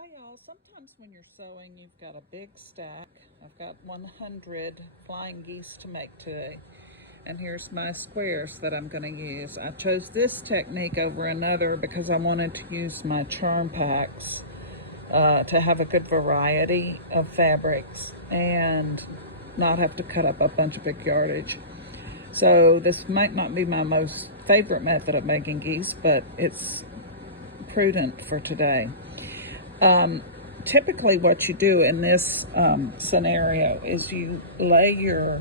Hi y'all, sometimes when you're sewing you've got a big stack. I've got 100 flying geese to make today. And here's my squares that I'm going to use. I chose this technique over another because I wanted to use my charm packs to have a good variety of fabrics and not have to cut up a bunch of big yardage. So this might not be my most favorite method of making geese, but it's prudent for today. Typically what you do in this scenario is you lay your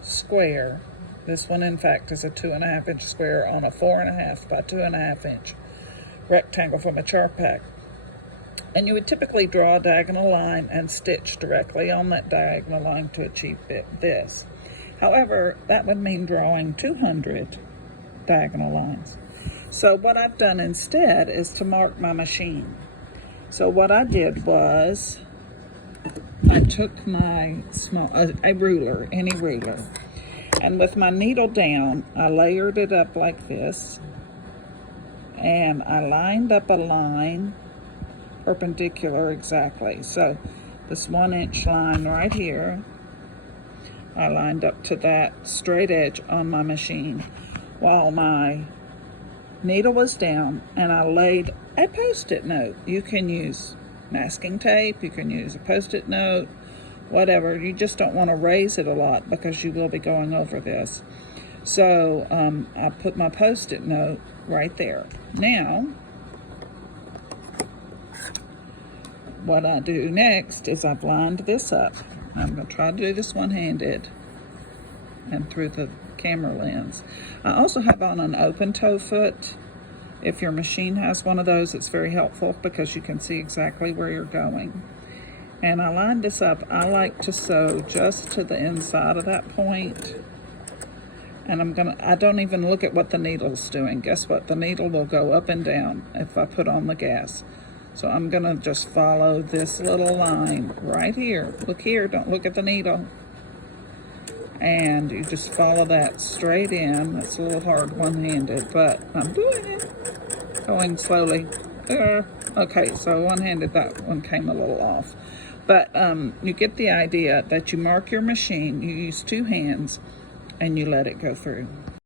square. This one in fact is a 2.5 inch square on a 4.5 by 2.5 inch rectangle from a chart pack. And you would typically draw a diagonal line and stitch directly on that diagonal line to achieve this. However, that would mean drawing 200 diagonal lines. So what I've done instead is to mark my machine. So what I did was I took my a ruler, any ruler, and with my needle down, I layered it up like this, and I lined up a line perpendicular exactly. So this 1 inch line right here, I lined up to that straight edge on my machine while my needle was down, and I laid a post-it note. You can use masking tape, you can use a post-it note, whatever. You just don't want to raise it a lot because you will be going over this. So I put my post-it note right there. Now, what I do next is I've lined this up. I'm going to try to do this one-handed and through the camera lens. I also have on an open toe foot. If your machine has one of those, it's very helpful because you can see exactly where you're going. And I lined this up. I like to sew just to the inside of that point. And I don't even look at what the needle's doing. Guess what? The needle will go up and down if I put on the gas. So I'm gonna just follow this little line right here. Look here, don't look at the needle. And you just follow that straight in. It's a little hard one-handed, but I'm doing it. Going slowly. Okay, so one-handed, that one came a little off. But you get the idea that you mark your machine, you use 2 hands, and you let it go through.